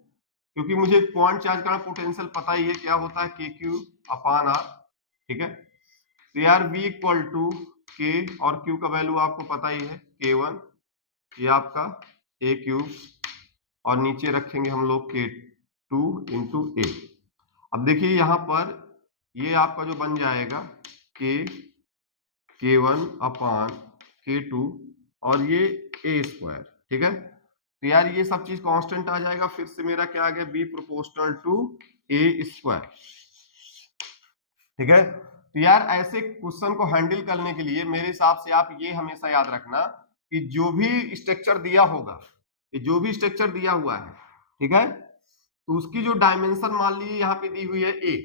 क्योंकि मुझे पॉइंट चार्ज का पोटेंशियल पता ही है क्या होता है KQ अपान R। ठीक है, तो यार V इक्वल टू K और Q का वैल्यू आपको पता ही है K1, ये आपका A क्यूब और नीचे रखेंगे हम लोग K2 इंटू A। अब देखिए यहां पर ये आपका जो बन जाएगा K1 अपान K2 और ये A स्क्वायर। ठीक है, तो यार ये सब चीज कांस्टेंट आ जाएगा, फिर से मेरा क्या आ गया, B proportional to A square. ठीक है, तो यार ऐसे क्वेश्चन को हैंडल करने के लिए मेरे हिसाब से आप ये हमेशा याद रखना कि जो भी स्ट्रक्चर दिया होगा, जो भी स्ट्रक्चर दिया हुआ है, ठीक है, तो उसकी जो डायमेंशन मान लीजिए यहाँ पे दी हुई है ए,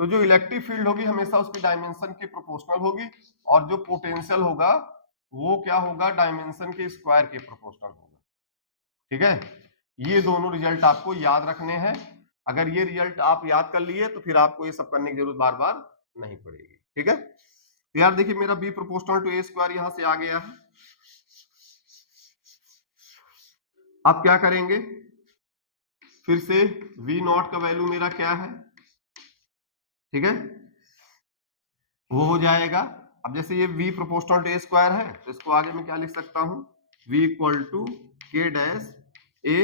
तो जो इलेक्ट्रिक फील्ड होगी हमेशा उसकी डायमेंशन के प्रोपोर्शनल होगी, और जो पोटेंशियल होगा वो क्या होगा, डायमेंशन के स्क्वायर के प्रोपोर्शनल होगा। ठीक है, ये दोनों रिजल्ट आपको याद रखने हैं। अगर ये रिजल्ट आप याद कर लिए तो फिर आपको ये सब करने की जरूरत बार बार नहीं पड़ेगी। ठीक है, तो यार देखिए मेरा B proportional to A square यहां से आ गया है। अब क्या करेंगे, फिर से वी नॉट का वैल्यू मेरा क्या है, ठीक है, वो हो जाएगा, अब जैसे ये v proportional to A square है तो इसको आगे में क्या लिख सकता हूं, v इक्वल टू के डैश ए,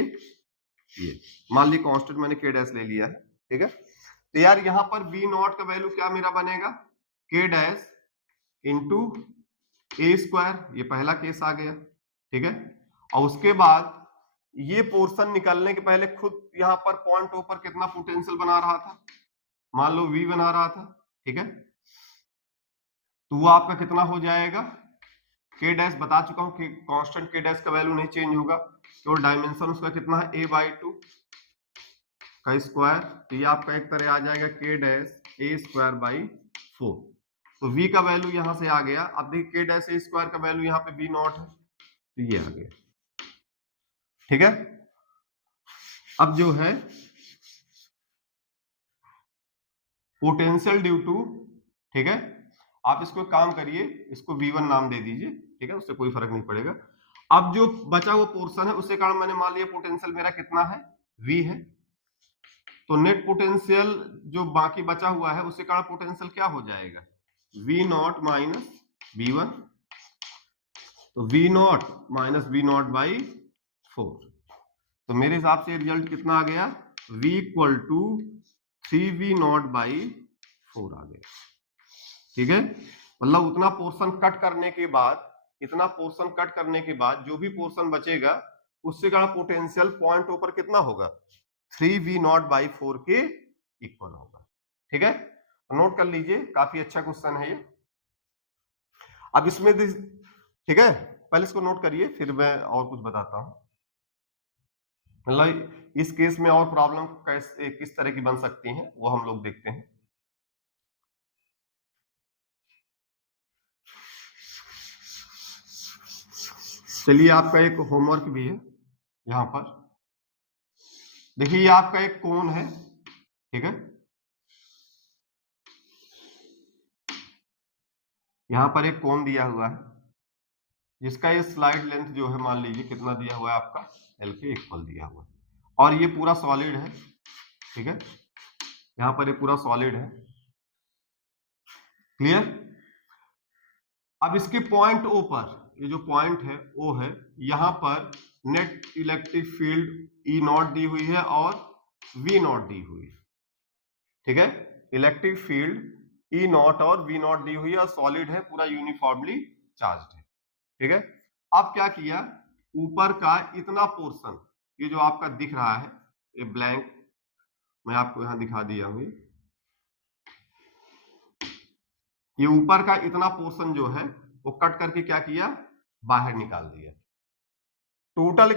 ये मान ली कांस्टेंट मैंने के डैश ले लिया है। ठीक है, तो यार यहां पर v नॉट का वैल्यू क्या मेरा बनेगा, के डैश इंटू ए स्क्वायर, ये पहला केस आ गया। ठीक है, और उसके बाद ये पोर्शन निकलने के पहले खुद यहां पर पॉइंट ओ पर कितना पोटेंशियल बना रहा था, मान लो v बना रहा था। ठीक है, तो वो आपका कितना हो जाएगा, के डैश बता चुका हूं कि कांस्टेंट के डैश का वैल्यू नहीं चेंज होगा, तो डायमेंशन उसका कितना है, a/2 का स्क्वायर, तो ये आपका एक तरह आ जाएगा के डैश ए स्क्वायर बाई 4। तो v का वैल्यू यहां से आ गया। अब देखिए के डैश ए स्क्वायर का वैल्यू यहाँ पे v नॉट है, तो ये आ गया। ठीक है, अब जो है पोटेंशियल ड्यू टू, ठीक है, आप इसको काम करिए, इसको v1 नाम दे दीजिए। ठीक है, उससे कोई फर्क नहीं पड़ेगा। अब जो बचा हुआ पोर्शन है उसके कारण मैंने मान लिया पोटेंशियल मेरा कितना है, v है, तो नेट पोटेंशियल जो बाकी बचा हुआ है उसके कारण पोटेंशियल क्या हो जाएगा, v नॉट माइनस v1, तो v not minus v not by 4। तो मेरे हिसाब से रिजल्ट कितना आ गया, v equal to 3v naught by 4 आ गया। ठीक है, मतलब उतना पोर्शन कट करने के बाद, इतना पोर्शन कट करने के बाद जो भी पोर्शन बचेगा उससे का पोटेंशियल पॉइंट ऊपर कितना होगा, 3v नॉट बाई 4 के इक्वल होगा। ठीक है, तो नोट कर लीजिए, काफी अच्छा क्वेश्चन है ये। अब इसमें ठीक है, पहले इसको नोट करिए फिर मैं और कुछ बताता हूं, मतलब इस केस में और प्रॉब्लम कैसे किस तरह की बन सकती हैं वो हम लोग देखते हैं। चलिए आपका एक होमवर्क भी है यहां पर, देखिए ये आपका एक कोन है। ठीक है, यहां पर एक कोन दिया हुआ है जिसका ये स्लाइड लेंथ जो है मान लीजिए कितना दिया हुआ है आपका, एल के इक्वल दिया हुआ है, और ये पूरा सॉलिड है। ठीक है, यहां पर ये पूरा सॉलिड है, क्लियर। अब इसके पॉइंट ओ पर, ये जो पॉइंट है ओ है, यहां पर net electric field E not the हुई है और वी नॉट दी हुई है। ठीक है, इलेक्ट्रिक फील्ड ई नॉट और वी नॉट दी हुई है और सॉलिड है, पूरा यूनिफॉर्मली चार्ज्ड है। ठीक है, अब क्या किया, ऊपर का इतना पोर्शन, ये जो आपका दिख रहा है ये ब्लैंक, मैं आपको यहां दिखा दिया हूं, ये ऊपर का इतना पोर्शन जो है वो कट करके क्या किया, बाहर निकाल दिया। Total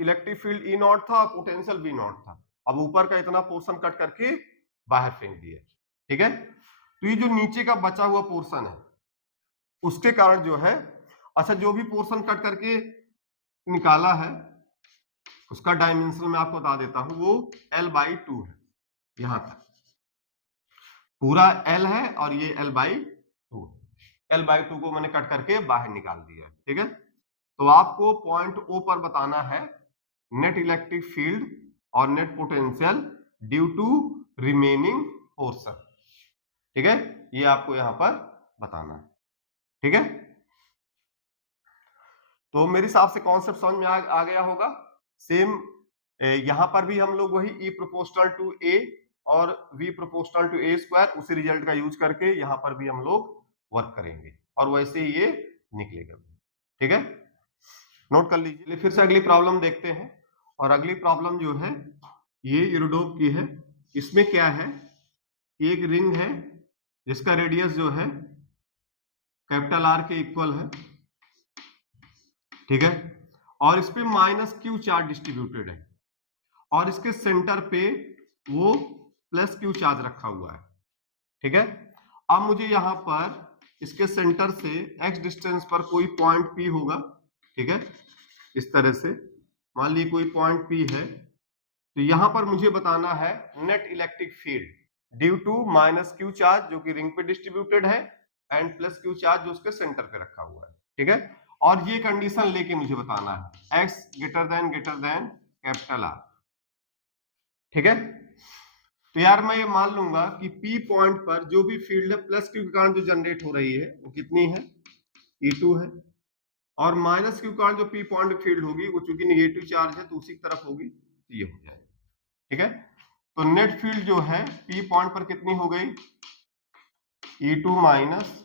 electric field E not था, पोटेंशियल वी नॉट था, अब ऊपर का इतना पोर्शन कट करके बाहर फेंक दिया। ठीक है, तो ये जो नीचे का बचा हुआ पोर्शन है उसके कारण जो है, अच्छा जो भी पोर्शन कट करके निकाला है उसका डायमेंशन मैं आपको बता देता हूं, वो l/2 है, यहां तक पूरा l है और ये l/2, l/2 को मैंने कट करके बाहर निकाल दिया। ठीक है, तो आपको पॉइंट ओ पर बताना है नेट इलेक्ट्रिक फील्ड और net potential due to remaining portion. ठीक है, ये आपको यहां पर बताना है। ठीक है, तो मेरे हिसाब से कॉन्सेप्ट समझ में आ गया होगा। सेम यहां पर भी हम लोग वही E प्रोपोर्शनल टू A और V proportional to A square उसी रिजल्ट का यूज करके यहां पर भी हम लोग वर्क करेंगे और वैसे ही ये निकलेगा। ठीक है, नोट कर लीजिए। फिर से अगली प्रॉब्लम देखते हैं, और अगली प्रॉब्लम जो है ये यूरोडोप की है। इसमें क्या है, एक रिंग है जिसका रेडियस जो है कैपिटल आर के इक्वल है, ठीक है, और इस पे माइनस क्यू चार्ज डिस्ट्रीब्यूटेड है, और इसके सेंटर पे वो प्लस क्यू चार्ज रखा हुआ है, ठीक है। अब मुझे यहां पर इसके सेंटर से एक्स डिस्टेंस पर कोई पॉइंट पी होगा, ठीक है, इस तरह से मान ली कोई पॉइंट पी है, तो यहां पर मुझे बताना है net electric field due to minus Q charge जो कि रिंग पे डिस्ट्रीब्यूटेड है एंड प्लस क्यू चार्ज जो उसके सेंटर पे रखा हुआ है, ठीक है। और ये कंडीशन लेके मुझे बताना है x greater than capital R, ठीक है। तो यार मैं ये मान लूंगा कि पी पॉइंट पर जो भी फील्ड है प्लस क्यू के कारण जो जनरेट हो रही है वो कितनी है, E2 है, और माइनस क्यू के कारण जो पी पॉइंट फील्ड होगी वो चूंकि नेगेटिव चार्ज है तो उसी की तरफ होगी, तो ये हो जाएगा, ठीक है। तो नेट फील्ड जो है पी पॉइंट पर कितनी हो गई, E2 माइनस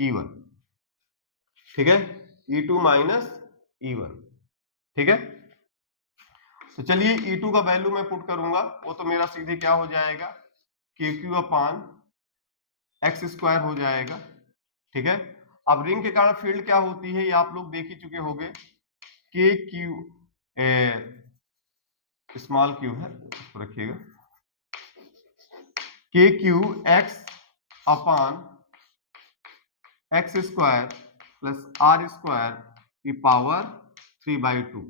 E1, ठीक है, E2 माइनस E1, ठीक है। तो चलिए E2 का वैल्यू मैं पुट करूंगा, वो तो मेरा सीधे क्या हो जाएगा, KQ अपान एक्स स्क्वायर हो जाएगा, ठीक है। अब रिंग के कारण फील्ड क्या होती है ये आप लोग देख ही चुके होंगे, के क्यू स्मॉल क्यू है, इसको रखिएगा, K Q x upon x square plus are square की पावर 3/2,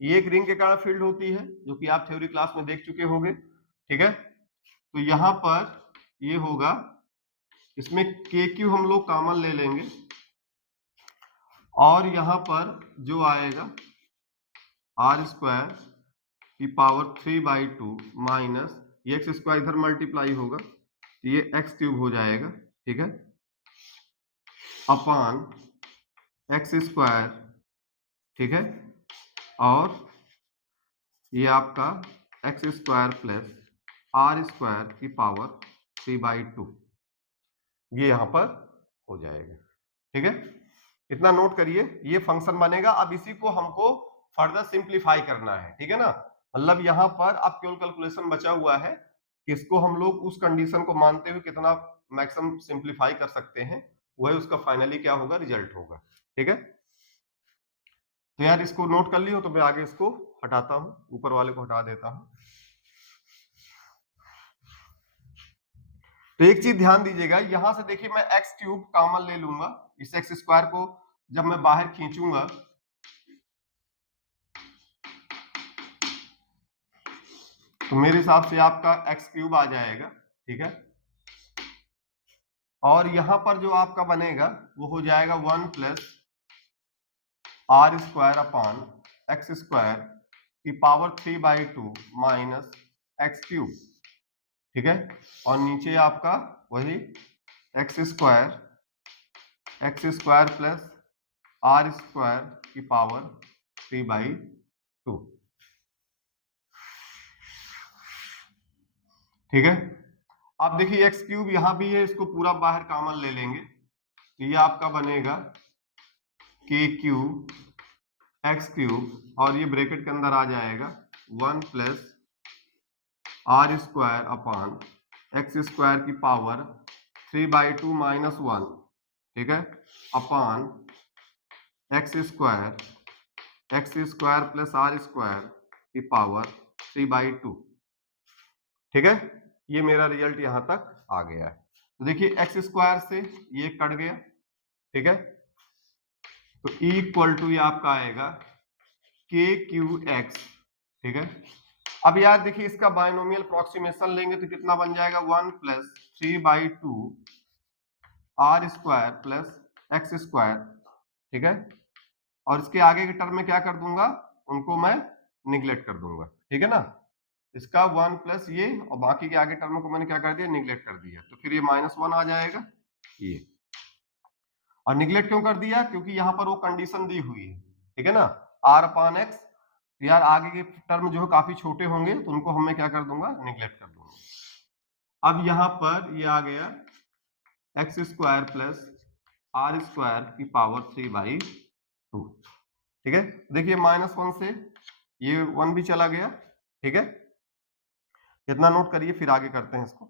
ये एक रिंग के कारण फील्ड होती है जो कि आप थ्योरी क्लास में देख चुके होंगे, ठीक है। तो यहां पर ये होगा, इसमें के क्यू हम लोग कॉमन ले लेंगे, और यहां पर जो आएगा आर स्क्वायर की पावर 3/2 माइनस ये एक्स स्क्वायर इधर मल्टीप्लाई होगा, ये एक्स क्यूब हो जाएगा, ठीक है, अपान एक्स स्क्वायर, ठीक है, और ये आपका x square plus are square की पावर 3/2, ये यहां पर हो जाएगा, ठीक है। इतना नोट करिए, ये फंक्शन बनेगा। अब इसी को हमको फर्दर सिंप्लीफाई करना है, ठीक है ना, मतलब यहां पर अब केवल कैलकुलेशन बचा हुआ है कि इसको हम लोग उस कंडीशन को मानते हुए कितना मैक्सिमम सिंप्लीफाई कर सकते हैं, वही उसका फाइनली क्या होगा, रिजल्ट होगा, ठीक है। तो यार इसको नोट कर लियो, तो मैं आगे इसको हटाता हूं, ऊपर वाले को हटा देता हूं। तो एक चीज ध्यान दीजिएगा, यहां से देखिए मैं एक्स क्यूब कॉमन ले लूंगा, इस एक्स स्क्वायर को जब मैं बाहर खींचूंगा तो मेरे हिसाब से आपका एक्स क्यूब आ जाएगा, ठीक है, और यहां पर जो आपका बनेगा वो हो जाएगा 1 plus are square upon x square की पावर 3/2 माइनस एक्स क्यूब, ठीक है, और नीचे आपका वही x square plus are square की पावर 3/2, ठीक है। अब देखिए एक्स क्यूब यहां भी है, इसको पूरा बाहर कॉमन ले लेंगे, तो ये आपका बनेगा के क्यूब एक्स क्यूब, और ये ब्रैकेट के अंदर आ जाएगा 1 plus are square upon x square की पावर 3/2 माइनस 1, ठीक है, upon x square plus are square की पावर 3/2, ठीक है। ये मेरा रिजल्ट यहां तक आ गया है। तो देखिए एक्स स्क्वायर से ये कट गया, ठीक है, तो E इक्वल टू ये आपका आएगा के क्यू एक्स, ठीक है। अब यार देखिए इसका बायनोमियल अप्रोक्सीमेशन लेंगे तो कितना बन जाएगा, 1 plus 3/2 r square plus x square, ठीक है, और इसके आगे के टर्म में क्या कर दूंगा, उनको मैं निगलेक्ट कर दूंगा, ठीक है ना, इसका 1 प्लस ये और बाकी के आगे टर्म को मैंने क्या कर दिया, निगलेक्ट कर दिया, तो फिर ये -1 आ जाएगा ये। और निगलेक्ट क्यों कर दिया, क्योंकि यहाँ पर वो कंडीशन दी हुई है, ठीक है ना, आर अपान एक्स, यार आगे के टर्म जो है काफी छोटे होंगे तो उनको हमें क्या कर दूंगा, निगलेक्ट कर दूंगा। अब यहाँ पर ये आ गया x square plus are square की पावर 3/2, ठीक है। देखिए -1 से ये 1 भी चला गया, ठीक है। इतना नोट करिए, फिर आगे करते हैं इसको।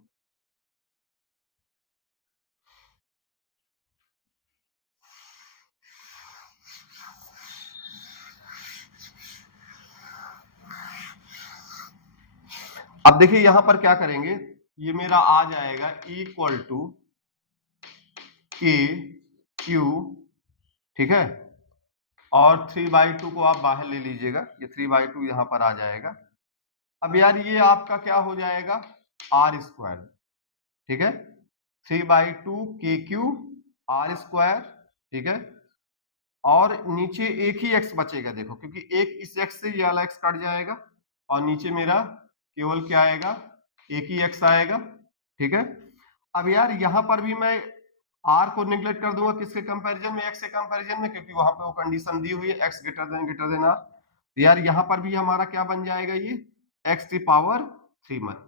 अब देखिए यहां पर क्या करेंगे, ये मेरा आ जाएगा इक्वल टू KQ, ठीक है। और 3/2 को आप बाहर ले लीजिएगा, ये 3/2 यहां पर आ जाएगा। अब यार ये आपका क्या हो जाएगा, R², ठीक है। 3/2 KQ R², ठीक है। और नीचे एक ही x बचेगा, देखो, क्योंकि एक इस x से ये वाला x कट जाएगा और नीचे मेरा केवल क्या आएगा, एक ही x आएगा, ठीक है। अब यार यहां पर भी मैं r को निगलेक्ट कर दूंगा, किसके कंपैरिजन में, x के कंपैरिजन में, क्योंकि वहां पे वो कंडीशन दी हुई है x ग्रेटर देन r। तो यार यहां पर भी हमारा क्या बन जाएगा, ये x⁻³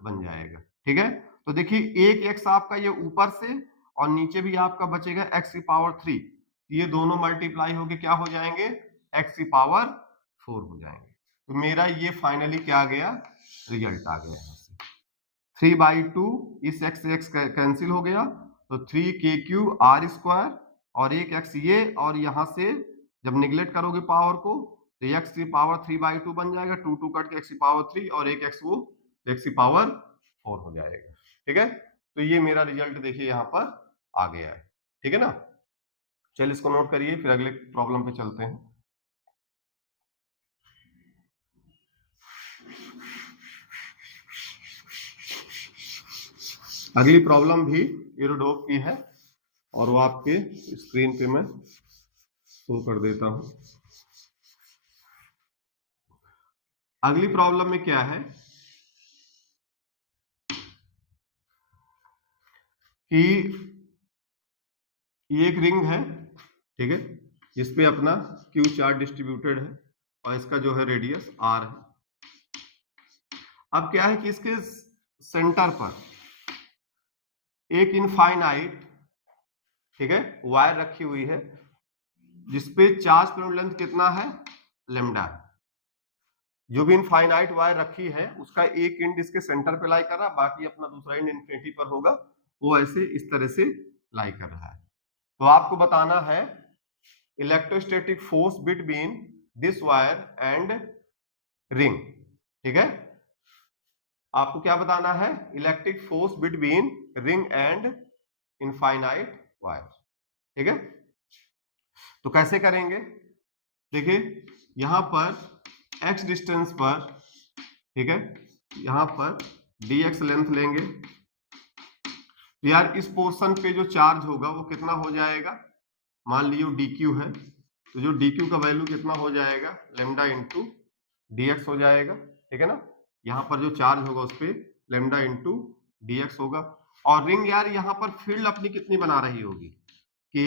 बन जाएगा, ठीक है। तो देखिए एक x आपका ये ऊपर से और नीचे भी आपका बचेगा x⁻3, ये दोनों मल्टीप्लाई होके क्या हो जाएंगे, x⁻4 हो जाएंगे। तो मेरा ये फाइनली क्या आ गया, रिजल्ट आ गया। 3/2 इस x से x कैंसिल हो गया, तो 3KQ R² और एक x ये, और यहां से जब निगलेक्ट करोगे पावर को तो x⁻3/2 बन जाएगा, 2 2 कट के x⁻3 और एक x वो x⁻4 हो जाएगा, ठीक है। तो ये मेरा रिजल्ट देखिए यहाँ पर आ गया है, ठीक है ना। चलिए इसको नोट करिए, फिर अगले प्रॉब्लम पे चलते हैं। अगली प्रॉब्लम भी इरोडोप की है और वो आपके स्क्रीन पे मैं शो कर देता हूं। अगली प्रॉब्लम में क्या है कि ये एक रिंग है, ठीक है, जिसपे अपना Q चार्ज डिस्ट्रीब्यूटेड है और इसका जो है रेडियस R है। अब क्या है कि इसके सेंटर पर एक इनफाइनाइट, ठीक है, वायर रखी हुई है जिसपे चार्ज पर लेंथ कितना है, लेमडा। जो भी इनफाइनाइट वायर रखी है उसका एक एंड इसके सेंटर पे लाई कर रहा है, बाकी अपना दूसरा एंड इन्फिनिटी पर होगा, वो ऐसे इस तरह से लाई कर रहा है। तो आपको बताना है electrostatic force between this wire and ring, ठीक है। आपको क्या बताना है, electric force between ring and infinite wire, ठीक है। तो कैसे करेंगे, देखिए यहां पर x डिस्टेंस पर, ठीक है, यहां पर dx लेंथ लेंगे। यार इस पोर्शन पे जो चार्ज होगा वो कितना हो जाएगा, मान लीजिए dq है, तो जो dq का वैल्यू कितना हो जाएगा, लेमडा इंटू dx हो जाएगा, ठीक है ना। यहाँ पर जो चार्ज होगा उस पर लेमडा इंटू dx होगा। और रिंग यार यहाँ पर फील्ड अपनी कितनी बना रही होगी, k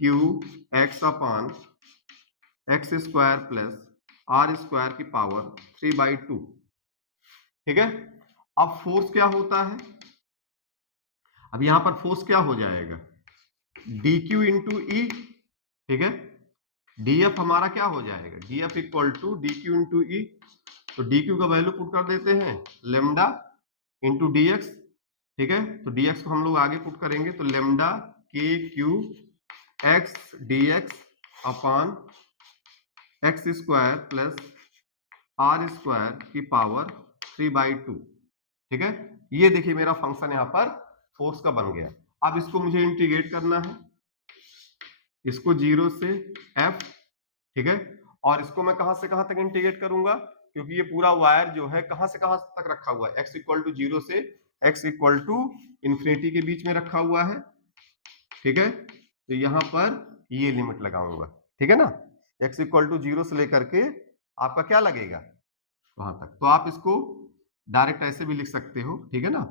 q x/x² plus R² की पावर 3/2, ठीक है। अब फोर्स क्या होता है, अब यहां पर फोर्स क्या हो जाएगा, dq इंटू ई, ठीक है। df हमारा क्या हो जाएगा, df equal to dq into E. तो dq का वैल्यू पुट कर देते हैं लेमडा इंटू dx, ठीक है। तो dx को हम लोग आगे पुट करेंगे, तो lambda kq x dx upon x² plus R² की पावर 3/2, ठीक है। ये देखिए मेरा फंक्शन यहाँ पर फोर्स का बन गया। अब इसको मुझे इंटीग्रेट करना है, इसको 0 से f, ठीक है। और इसको मैं कहां से कहां तक इंटीग्रेट करूंगा, क्योंकि ये पूरा वायर जो है कहां से कहां तक रखा हुआ है, x=0 से x=∞ के बीच में रखा हुआ है, ठीक है। तो यहां पर ये लिमिट लगाऊंगा, ठीक है ना। x=0 से लेकर के आपका क्या लगेगा, वहां तक। तो आप इसको डायरेक्ट ऐसे भी लिख सकते हो, ठीक है ना,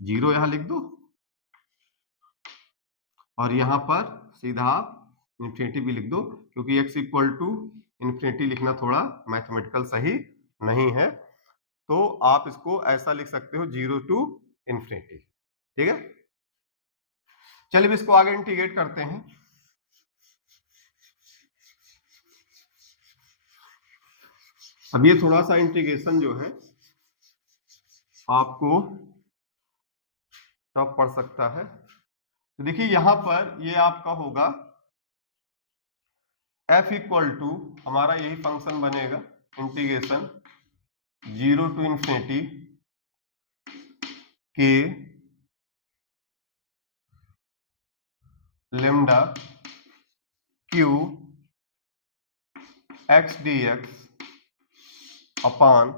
0 यहां लिख दो और यहां पर सीधा इन्फिनिटी भी लिख दो, क्योंकि x=∞ लिखना थोड़ा मैथमेटिकल सही नहीं है। तो आप इसको ऐसा लिख सकते हो 0 to ∞, ठीक है। चलिए इसको आगे इंटीग्रेट करते हैं। अब ये थोड़ा सा इंटीग्रेशन जो है आपको टफ पड़ सकता है। तो देखिए यहां पर ये आपका होगा f इक्वल टू, हमारा यही फंक्शन बनेगा, integration 0 to infinity K lambda Q x d x upon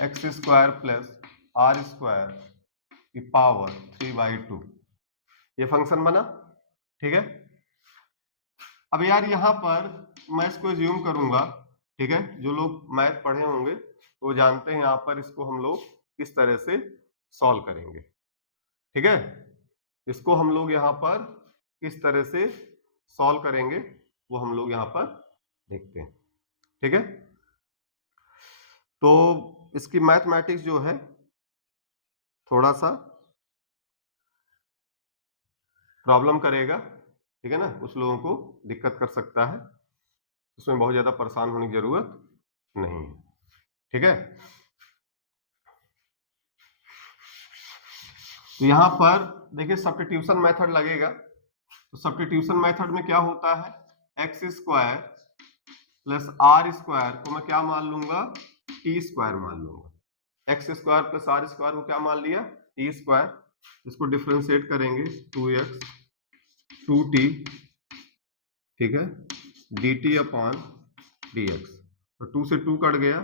x square plus are square की पावर 3/2, ये फंक्शन बना। ठीक है, अब यार यहां पर मैं इसको ज्यूम करूंगा, ठीक है, जो लोग मैथ पढ़े होंगे वो जानते हैं यहां पर इसको हम लोग किस तरह से सॉल्व करेंगे। ठीक है, इसको हम लोग यहाँ पर किस तरह से सॉल्व करेंगे वो हम लोग यहाँ पर देखते हैं। ठीक है, तो इसकी मैथमेटिक्स जो है थोड़ा सा प्रॉब्लम करेगा। ठीक है ना, कुछ लोगों को दिक्कत कर सकता है, उसमें बहुत ज्यादा परेशान होने की जरूरत नहीं है। ठीक है, तो यहां पर देखिए सब्स्टिट्यूशन मेथड लगेगा। तो सब्स्टिट्यूशन मेथड में क्या होता है, x square plus are square को मैं क्या मान लूंगा, टी स्क्वायर मान लूंगा। X square plus are square को क्या मान लिया, टी स्क्वायर। इसको डिफ्रेंशिएट करेंगे 2x 2t, ठीक है, dt अपॉन dx। तो 2 से 2 कट गया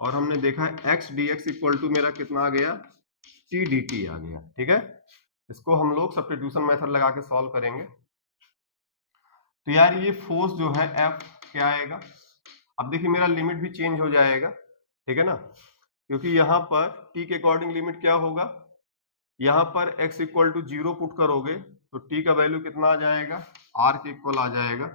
और हमने देखा है x dx इक्वल टू मेरा कितना आ गया, t dt आ गया। ठीक है, इसको हम लोग सब्स्टिट्यूशन मेथड लगा के सॉल्व करेंगे। तो यार ये फोर्स जो है F क्या आएगा, अब देखिए मेरा लिमिट भी चेंज हो जाएगा। ठीक है ना, क्योंकि यहाँ पर t के अकॉर्डिंग लिमिट क्या होगा, यहाँ पर x इक्वल टू 0 पुट करोगे तो t का वैल्यू कितना आ जाएगा, r के इक्वल आ जाएगा।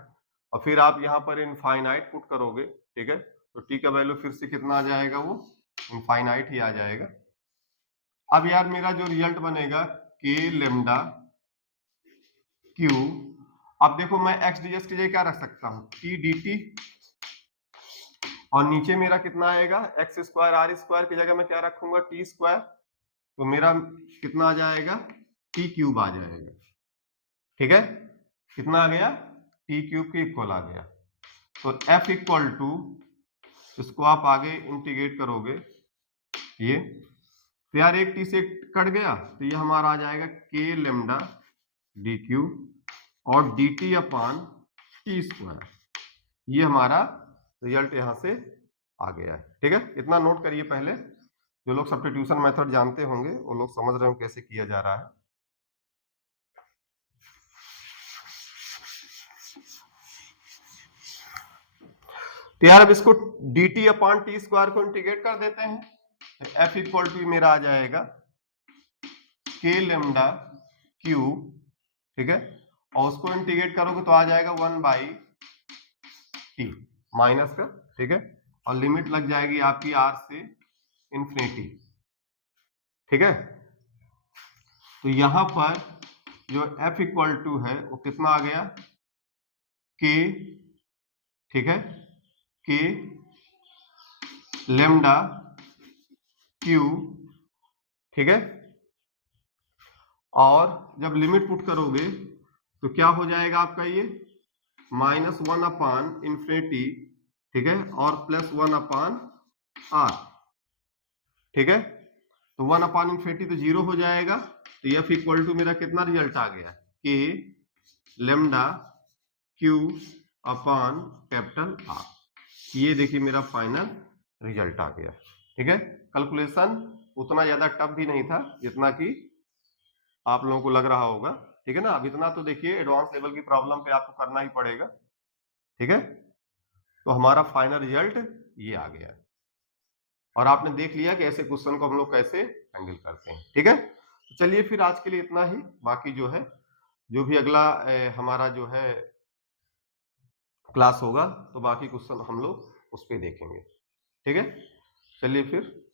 और फिर आप यहाँ पर इनफाइनाइट पुट करोगे, ठीक है, तो t का वैल्यू फिर से कितना आ जाएगा, वो इनफाइनाइट ही आ जाएगा। अब यार मेरा जो रिजल्ट बनेगा k लेमडा q, अब देखो मैं x ds की जगह क्या रख सकता हूँ, t dt, और नीचे मेरा कितना आएगा, एक्स स्क्वायर आर स्क्वायर की जगह मैं क्या रखूंगा, टी स्क्वायर। तो मेरा कितना आ जाएगा, टी क्यूब आ जाएगा। ठीक है, कितना आ गया, टी क्यूब के इक्वल आ गया। तो एफ इक्वल टू, इसको आप आगे इंटीग्रेट करोगे ये, तो यार एक टी से कट गया तो ये हमारा आ जाएगा के लेमडा डी क्यू और D T upon T square. ये हमारा रिजल्ट यहां से आ गया है। ठीक है, इतना नोट करिए पहले, जो लोग सब्स्टिट्यूशन मेथड जानते होंगे वो लोग समझ रहे होंगे कैसे किया जा रहा है। तो यार अब इसको dt अपॉन टी स्क्वायर को इंटीग्रेट कर देते हैं, तो f इक्वल टू मेरा आ जाएगा k लेमडा क्यू, ठीक है, और उसको इंटीग्रेट करोगे तो आ जाएगा 1/t माइनस का। ठीक है, और लिमिट लग जाएगी आपकी r से इंफिनिटी। ठीक है, तो यहां पर जो f इक्वल टू है वो कितना आ गया, k, ठीक है, k लेमडा क्यू, ठीक है, और जब लिमिट पुट करोगे तो क्या हो जाएगा आपका ये, -1 अपान इंफिनिटी, ठीक है, और +1 अपान r। ठीक है, तो 1 अपान इंफिनिटी तो 0 हो जाएगा। तो f इक्वल टू मेरा कितना रिजल्ट आ गया, k लेमडा क्यू अपान कैपिटल R। ये देखिए मेरा फाइनल रिजल्ट आ गया। ठीक है, कैलकुलेशन उतना ज्यादा टफ भी नहीं था जितना कि आप लोगों को लग रहा होगा। ठीक है ना, अब इतना तो देखिए एडवांस लेवल की प्रॉब्लम पे आपको करना ही पड़ेगा। ठीक है, तो हमारा फाइनल रिजल्ट ये आ गया और आपने देख लिया कि ऐसे क्वेश्चन को हम लोग कैसे हैंडल करते हैं। ठीक है, तो चलिए फिर आज के लिए इतना ही, बाकी जो है जो भी अगला हमारा जो है क्लास होगा तो बाकी क्वेश्चन हम लोग उस पर देखेंगे। ठीक है, चलिए फिर